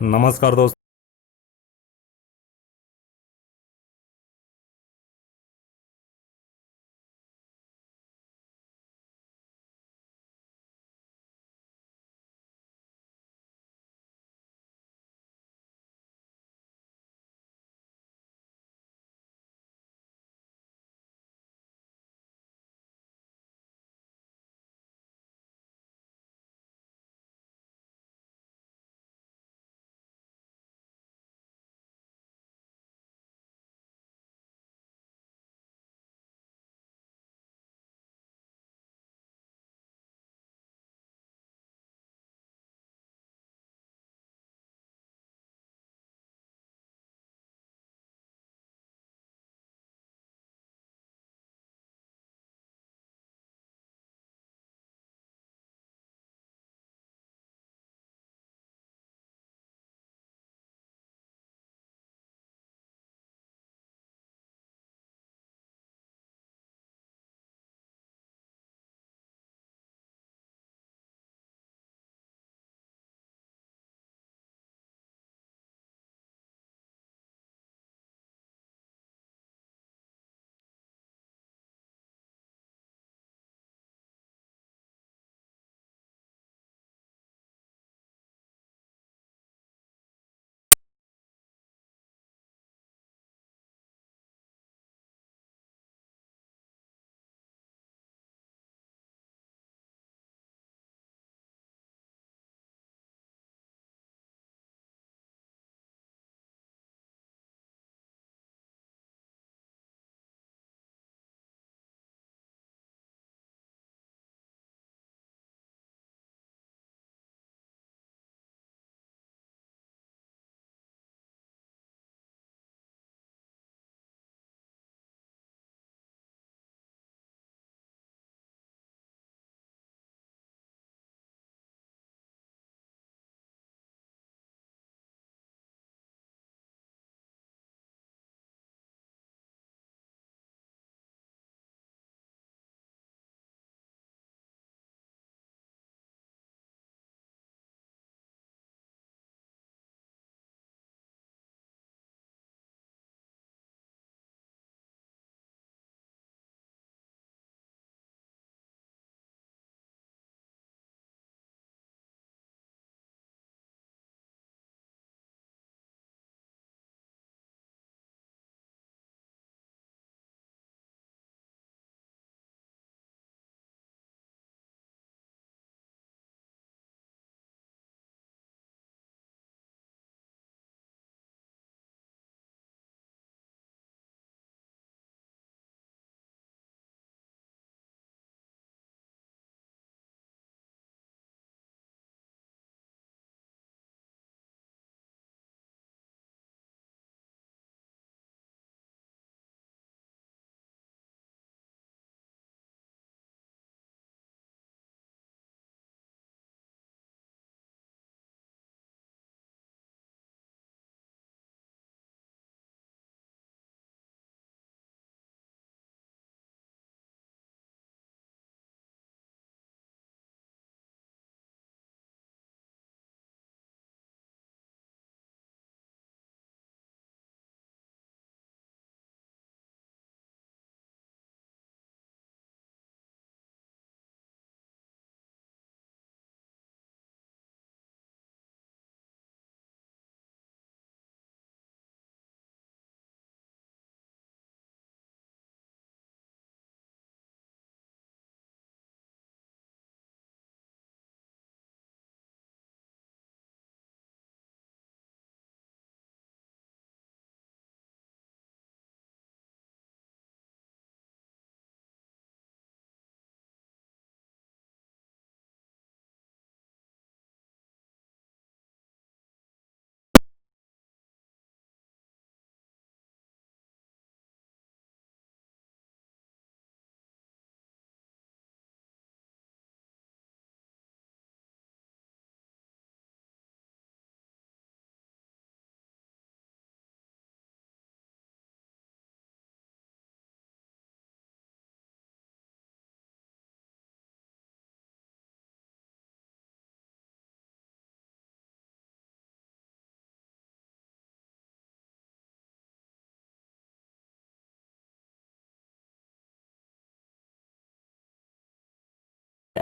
नमस्कार दोस्त।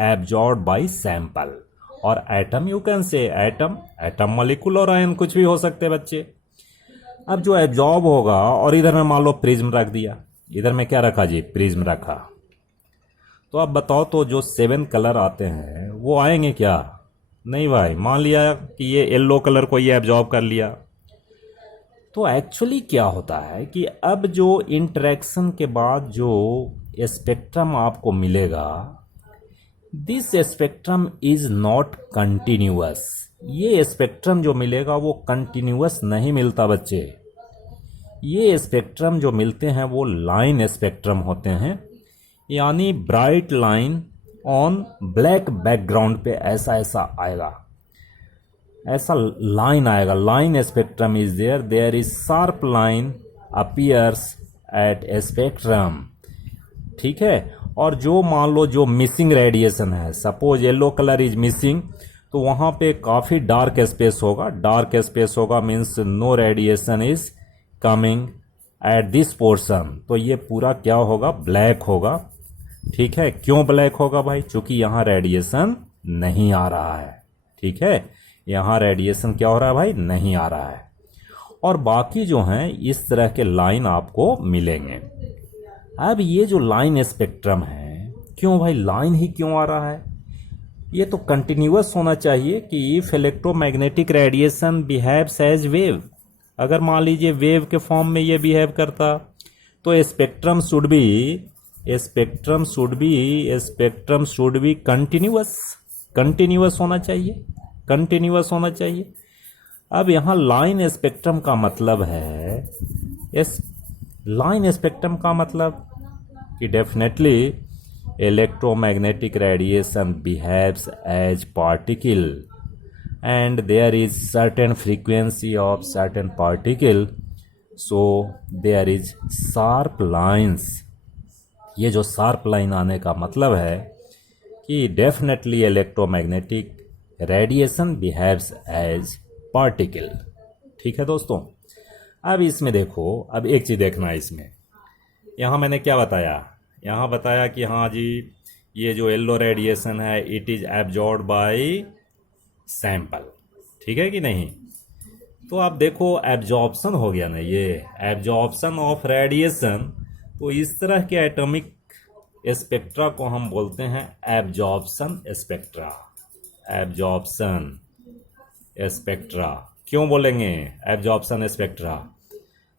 Absorb by sample. और atom you can say atom molecule और आयन कुछ भी हो सकते हैं बच्चे। अब जो एब्जॉर्ब होगा, और इधर में मान लो प्रिज्म रख दिया, इधर में क्या रखा जी, प्रिज्म रखा, तो अब बताओ तो जो 7 कलर आते हैं वो आएंगे क्या? नहीं भाई। मान लिया कि ये येलो कलर को ये एब्जॉर्ब कर लिया, तो एक्चुअली क्या होता है कि अब जो इंटरेक्शन के बाद जो स्पेक्ट्रम आपको मिलेगा, this spectrum is not continuous. ये स्पेक्ट्रम जो मिलेगा वो कंटिन्यूअस नहीं मिलता बच्चे। ये स्पेक्ट्रम जो मिलते हैं वो लाइन स्पेक्ट्रम होते हैं, यानी bright line on black background पे ऐसा ऐसा आएगा, ऐसा लाइन आएगा। Line spectrum is there is sharp line appears at spectrum. ठीक है। और जो मान लो जो मिसिंग रेडिएशन है, suppose yellow colour is missing, तो वहां पे काफी डार्क स्पेस होगा। डार्क स्पेस होगा means no radiation is coming at this portion, तो ये पूरा क्या होगा, ब्लैक होगा। ठीक है। क्यों ब्लैक होगा भाई? क्योंकि यहाँ रेडिएशन नहीं आ रहा है। ठीक है। यहाँ रेडिएशन क्या हो रहा है भाई, नहीं आ रहा है। और बाकी जो हैं इस तरह के लाइन आपको मिलेंगे। अब ये जो लाइन स्पेक्ट्रम है, क्यों भाई लाइन ही क्यों आ रहा है? ये तो कंटिन्यूअस होना चाहिए कि if electromagnetic radiation behaves as wave, अगर मान लीजिए वेव के फॉर्म में ये बिहेव करता, तो स्पेक्ट्रम शुड बी कंटिन्यूअस होना चाहिए। अब यहाँ लाइन स्पेक्ट्रम का मतलब है, लाइन स्पेक्ट्रम का मतलब कि definitely electromagnetic radiation behaves as particle and there is certain frequency of certain particle, so there is sharp lines। ये जो शार्प लाइन आने का मतलब है कि definitely electromagnetic radiation behaves as particle. ठीक है दोस्तों। अब इसमें देखो, अब एक चीज़ देखना है इसमें, यहाँ मैंने क्या बताया, यहाँ बताया कि हाँ जी ये जो येलो रेडिएशन है it is absorb by sample. ठीक है कि नहीं? तो आप देखो एब्जॉर्प्शन हो गया ना, ये एब्जॉर्प्शन ऑफ रेडिएशन। तो इस तरह के एटॉमिक स्पेक्ट्रा को हम बोलते हैं एब्जॉर्प्शन स्पेक्ट्रा। एब्जॉर्प्शन स्पेक्ट्रा क्यों बोलेंगे absorption spectra?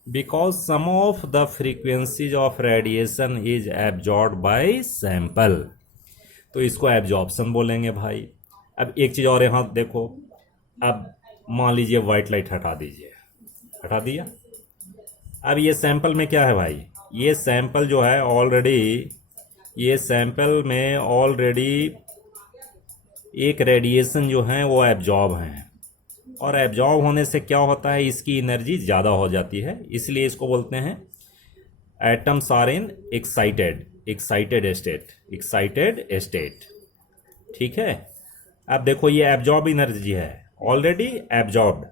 Because some of the frequencies of radiation is absorb by sample, तो इसको एब्जॉर्प्शन बोलेंगे भाई। अब एक चीज़ और यहाँ देखो, अब मान लीजिए वाइट लाइट हटा दीजिए, हटा दिया। अब ये सैंपल में क्या है भाई, ये सैंपल जो है ऑलरेडी, ये सैंपल में ऑलरेडी एक रेडिएशन जो है वो एब्जॉर्ब हैं, और एब्जॉर्ब होने से क्या होता है, इसकी एनर्जी ज़्यादा हो जाती है, इसलिए इसको बोलते हैं atoms are in excited state. ठीक है। अब देखो ये एब्जॉर्ब एनर्जी है, ऑलरेडी एब्जॉर्ब्ड।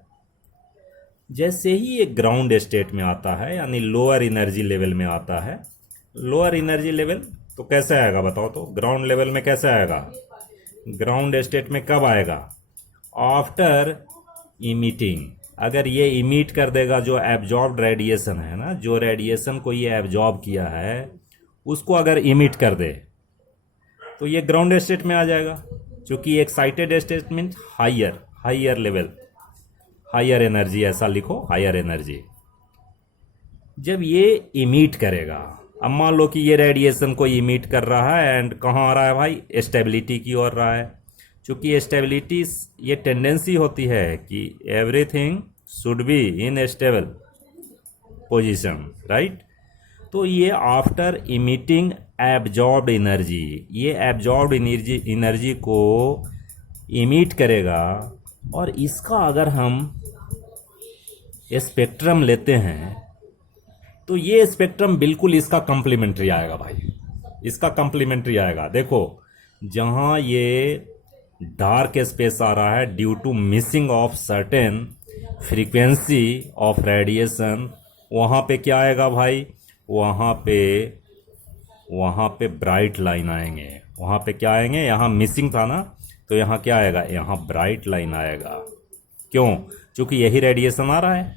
जैसे ही ये ग्राउंड स्टेट में आता है, यानी लोअर एनर्जी लेवल में आता है, लोअर एनर्जी लेवल तो कैसे आएगा बताओ तो? ग्राउंड लेवल में कैसे आएगा? ग्राउंड स्टेट में कब आएगा? After emitting. अगर ये इमिट कर देगा जो एब्जॉर्ब्ड रेडिएशन है ना, जो रेडिएशन को ये एब्जॉर्ब किया है उसको अगर इमिट कर दे तो ये ग्राउंड स्टेट में आ जाएगा, क्योंकि excited state means higher level, higher energy, ऐसा लिखो हायर एनर्जी। जब ये इमिट करेगा, अब मान लो कि ये रेडिएशन को इमिट कर रहा है एंड कहाँ आ रहा है भाई, स्टेबिलिटी की ओर रहा है। क्योंकि स्टेबिलिटी ये टेंडेंसी होती है कि everything should be in stable position, right. तो ये आफ्टर इमिटिंग एब्जॉर्ब्ड एनर्जी, ये एब्जॉर्ब्ड एनर्जी को इमिट करेगा, और इसका अगर हम स्पेक्ट्रम लेते हैं तो ये स्पेक्ट्रम बिल्कुल इसका कम्प्लीमेंट्री आएगा भाई, इसका कम्प्लीमेंट्री आएगा। देखो जहाँ ये डार्क स्पेस आ रहा है due to missing of certain frequency of radiation, वहाँ पे क्या आएगा भाई, वहाँ पे ब्राइट लाइन आएंगे, वहाँ पे क्या आएंगे, यहाँ मिसिंग था ना, तो यहाँ क्या आएगा, यहाँ ब्राइट लाइन आएगा। क्यों? क्योंकि यही रेडिएशन आ रहा है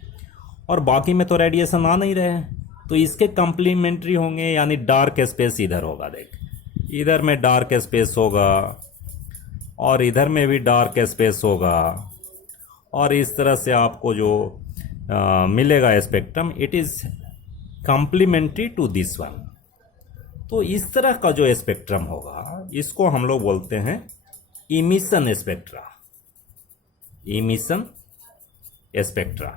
और बाकी में तो रेडिएशन आ नहीं रहे हैं, तो इसके कंप्लीमेंट्री होंगे, यानी डार्क स्पेस इधर होगा। देख, इधर में डार्क स्पेस होगा और इधर में भी डार्क स्पेस होगा, और इस तरह से आपको जो मिलेगा spectrum, it is complementary to this one. तो इस तरह का जो स्पेक्ट्रम होगा, इसको हम लोग बोलते हैं इमिशन स्पेक्ट्रा। इमिशन स्पेक्ट्रा,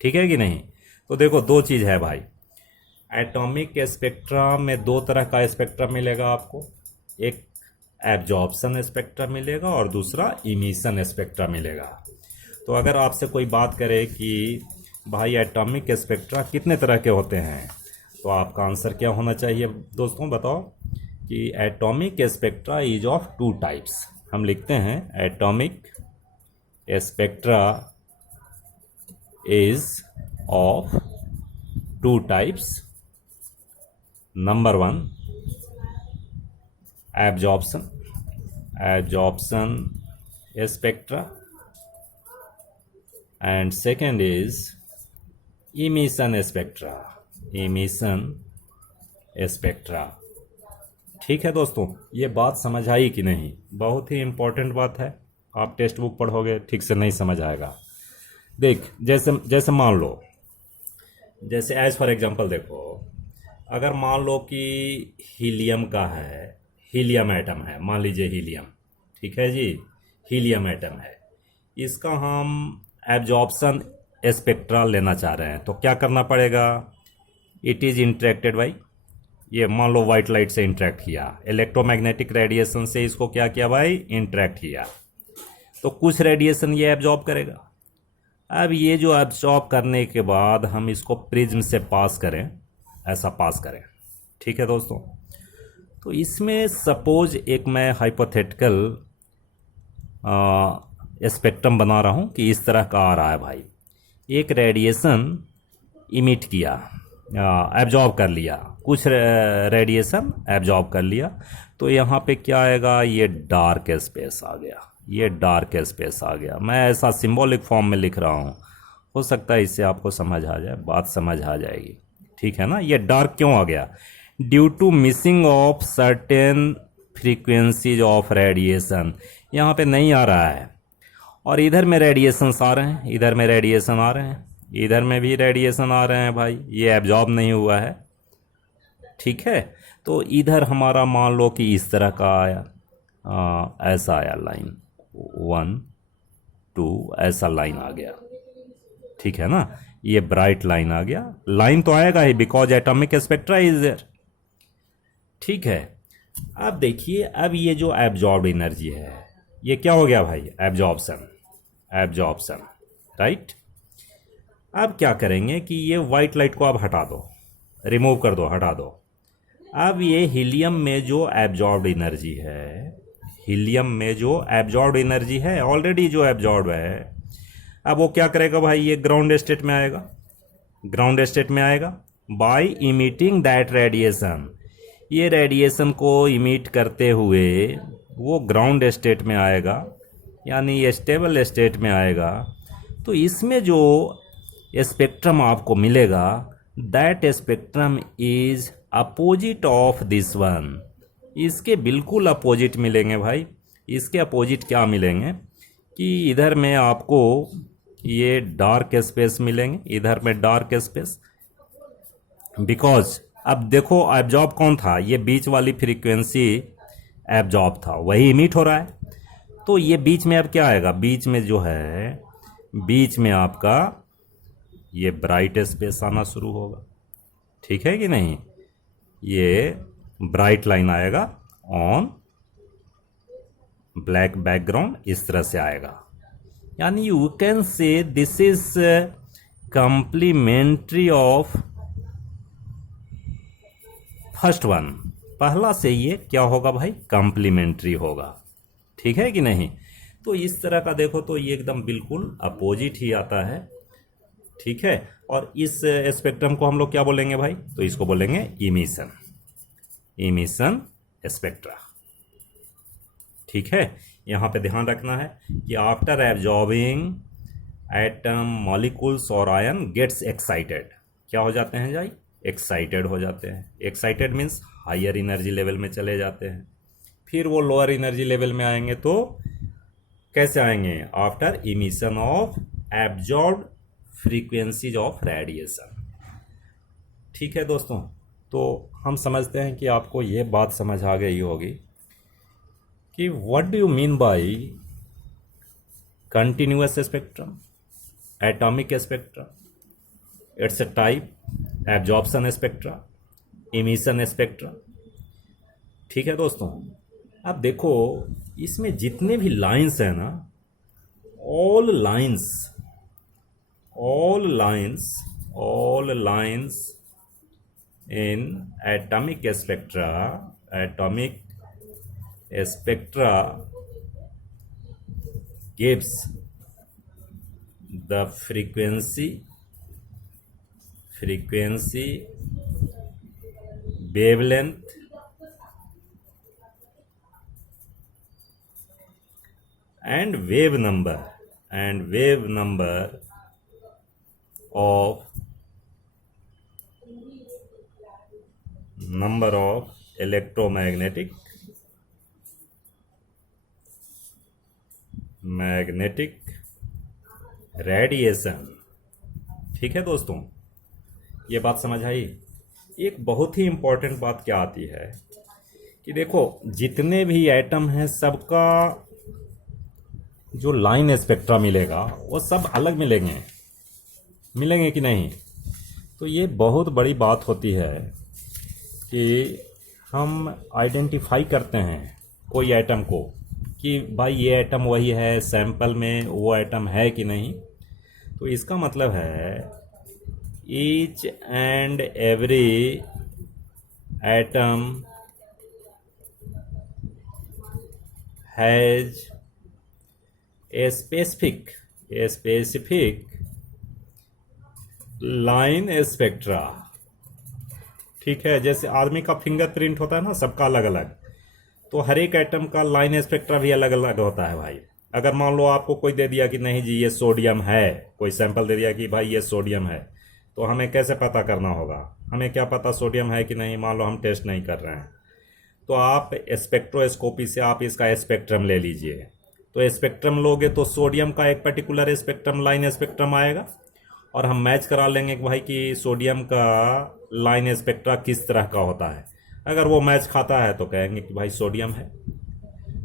ठीक है कि नहीं? तो देखो, दो चीज़ है भाई, एटॉमिक स्पेक्ट्रा में दो तरह का स्पेक्ट्रम मिलेगा आपको, एक एब्जॉर्प्शन स्पेक्ट्रा मिलेगा और दूसरा इमिशन स्पेक्ट्रा मिलेगा। तो अगर आपसे कोई बात करे कि भाई एटॉमिक स्पेक्ट्रा कितने तरह के होते हैं, तो आपका आंसर क्या होना चाहिए दोस्तों, बताओ? कि atomic spectra is of two types. हम लिखते हैं atomic spectra is of two types. Number one, absorption spectra, and second is emission spectra। ठीक है दोस्तों, ये बात समझ आई कि नहीं? बहुत ही इम्पोर्टेंट बात है, आप टेक्स्ट बुक पढ़ोगे ठीक से नहीं समझ आएगा। देख, जैसे मान लो, जैसे एज फॉर एग्जांपल देखो, अगर मान लो कि हीलियम का है, हीलियम एटम है, मान लीजिए हीलियम, ठीक है जी, हीलियम एटम है, इसका हम एब्जॉर्प्शन स्पेक्ट्रा लेना चाह रहे हैं, तो क्या करना पड़ेगा? इट इज़ इंटरेक्टेड भाई, ये मान लो वाइट लाइट से इंटरेक्ट किया, इलेक्ट्रोमैग्नेटिक रेडिएशन से इसको क्या किया भाई, इंटरेक्ट किया, तो कुछ रेडिएशन ये एब्जॉर्ब करेगा। अब ये जो एब्जॉर्ब करने के बाद हम इसको प्रिज्म से पास करें, ऐसा पास करें, ठीक है दोस्तों? तो इसमें सपोज एक मैं हाइपोथेटिकल स्पेक्ट्रम बना रहा हूँ कि इस तरह का आ रहा है भाई, एक रेडिएशन इमिट किया, एब्जॉर्ब कर लिया, कुछ रेडिएशन एब्जॉर्ब कर लिया, तो यहाँ पे क्या आएगा, ये डार्क स्पेस आ गया, ये डार्क स्पेस आ गया। मैं ऐसा सिंबॉलिक फॉर्म में लिख रहा हूँ, हो सकता है इससे आपको समझ आ जाए, बात समझ आ जाएगी, ठीक है ना? ये डार्क क्यों आ गया? Due to missing of certain frequencies of radiation, यहाँ पे नहीं आ रहा है, और इधर में रेडिएशंस आ रहे हैं, इधर में रेडिएशन आ रहे हैं, इधर में भी रेडिएशन आ रहे हैं भाई, ये एब्जॉर्ब नहीं हुआ है, ठीक है? तो इधर हमारा मान लो कि इस तरह का आया, ऐसा आया लाइन 1 2, ऐसा लाइन आ गया, ठीक है ना? ये ब्राइट लाइन आ गया, लाइन तो आएगा ही, because atomic spectra is there, ठीक है? अब देखिए, अब ये जो एब्जॉर्ब एनर्जी है, ये क्या हो गया भाई, एब्जॉर्प्शन, राइट? अब क्या करेंगे कि ये वाइट लाइट को आप हटा दो, रिमूव कर दो, हटा दो। अब ये हीलियम में जो एब्जॉर्ब एनर्जी है, हीलियम में जो एब्जॉर्ब एनर्जी है, ऑलरेडी जो एब्जॉर्ब है, अब वो क्या करेगा भाई, ये ग्राउंड स्टेट में आएगा, ग्राउंड स्टेट में आएगा बाय इमिटिंग दैट रेडिएशन। ये रेडिएशन को इमिट करते हुए वो ग्राउंड स्टेट में आएगा, यानी ये स्टेबल स्टेट में आएगा। तो इसमें जो स्पेक्ट्रम आपको मिलेगा, that spectrum is opposite of this one. इसके बिल्कुल अपोजिट मिलेंगे भाई। इसके अपोजिट क्या मिलेंगे कि इधर में आपको ये डार्क स्पेस मिलेंगे, इधर में डार्क स्पेस, बिकॉज अब देखो एब्जॉर्ब कौन था, ये बीच वाली फ्रीक्वेंसी एब्जॉर्ब था, वही इमिट हो रहा है। तो ये बीच में अब क्या आएगा, बीच में जो है, बीच में आपका ये ब्राइट स्पेस आना शुरू होगा, ठीक है कि नहीं? ये ब्राइट लाइन आएगा ऑन ब्लैक बैकग्राउंड, इस तरह से आएगा। यानी यू कैन से this is complementary of first one. पहला से ये क्या होगा भाई, कंप्लीमेंट्री होगा, ठीक है कि नहीं? तो इस तरह का देखो तो ये एकदम बिल्कुल अपोजिट ही आता है, ठीक है? और इस स्पेक्ट्रम को हम लोग क्या बोलेंगे भाई, तो इसको बोलेंगे इमिशन, इमिशन स्पेक्ट्रा। ठीक है, यहाँ पे ध्यान रखना है कि आफ्टर एब्जॉर्बिंग एटम मॉलिक्यूल्स और आयन गेट्स एक्साइटेड, क्या हो जाते हैं जाई? एक्साइटेड हो जाते हैं। Excited means higher energy level में चले जाते हैं। फिर वो लोअर एनर्जी लेवल में आएंगे तो कैसे आएंगे? After emission of absorbed frequencies of radiation. ठीक है दोस्तों, तो हम समझते हैं कि आपको ये बात समझ आ गई होगी कि what do you mean by continuous spectrum, atomic spectra, it's a type, absorption spectra, emission spectra. ठीक है दोस्तों, अब देखो इसमें जितने भी लाइंस हैं ना, all lines in atomic spectra gives the frequency, wavelength, and wave number of electromagnetic radiation. ठीक है दोस्तों, ये बात समझ आई। एक बहुत ही इंपॉर्टेंट बात क्या आती है कि देखो जितने भी एटम हैं सबका जो लाइन स्पेक्ट्रा मिलेगा वो सब अलग मिलेंगे कि नहीं? तो ये बहुत बड़ी बात होती है कि हम आइडेंटिफाई करते हैं कोई एटम को कि भाई ये एटम वही है, सैंपल में वो एटम है कि नहीं। तो इसका मतलब है each and every atom has a specific line spectra. ठीक है, जैसे आदमी का फिंगरप्रिंट होता है ना, सबका अलग अलग, तो हर एक आइटम का लाइन स्पेक्ट्रा भी अलग अलग होता है भाई। अगर मान लो आपको कोई दे दिया कि नहीं जी ये सोडियम है, कोई सैंपल दे दिया कि भाई ये सोडियम है, तो हमें कैसे पता करना होगा? हमें क्या पता सोडियम है कि नहीं? मान लो हम टेस्ट नहीं कर रहे हैं, तो आप स्पेक्ट्रोस्कोपी से आप इसका स्पेक्ट्रम ले लीजिए। तो स्पेक्ट्रम लोगे तो सोडियम का एक पर्टिकुलर स्पेक्ट्रम, लाइन स्पेक्ट्रम आएगा, और हम मैच करा लेंगे कि भाई कि सोडियम का लाइन स्पेक्ट्रा किस तरह का होता है। अगर वो मैच खाता है तो कहेंगे कि भाई सोडियम है।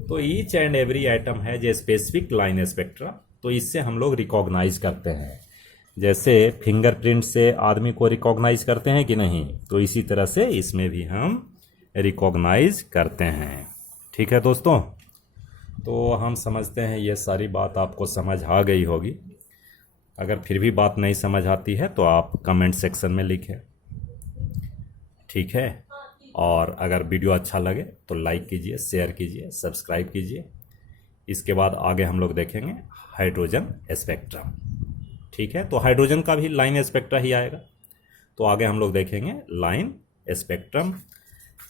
तो ईच एंड एवरी एटम है जो स्पेसिफिक लाइन स्पेक्ट्रा, तो इससे हम लोग रिकॉग्नाइज करते हैं। जैसे फिंगरप्रिंट से आदमी को रिकॉग्नाइज करते हैं कि नहीं, तो इसी तरह से इसमें भी हम रिकॉग्नाइज करते हैं। ठीक है दोस्तों, तो हम समझते हैं ये सारी बात आपको समझ आ गई होगी। अगर फिर भी बात नहीं समझ आती है तो आप कमेंट सेक्शन में लिखें। ठीक है, और अगर वीडियो अच्छा लगे तो लाइक कीजिए, शेयर कीजिए, सब्सक्राइब कीजिए। इसके बाद आगे हम लोग देखेंगे हाइड्रोजन स्पेक्ट्रम। ठीक है, तो हाइड्रोजन का भी लाइन स्पेक्ट्रा ही आएगा, तो आगे हम लोग देखेंगे लाइन स्पेक्ट्रम।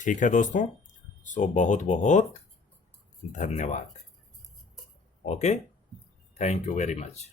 ठीक है दोस्तों, सो बहुत बहुत धन्यवाद। Okay, thank you very much.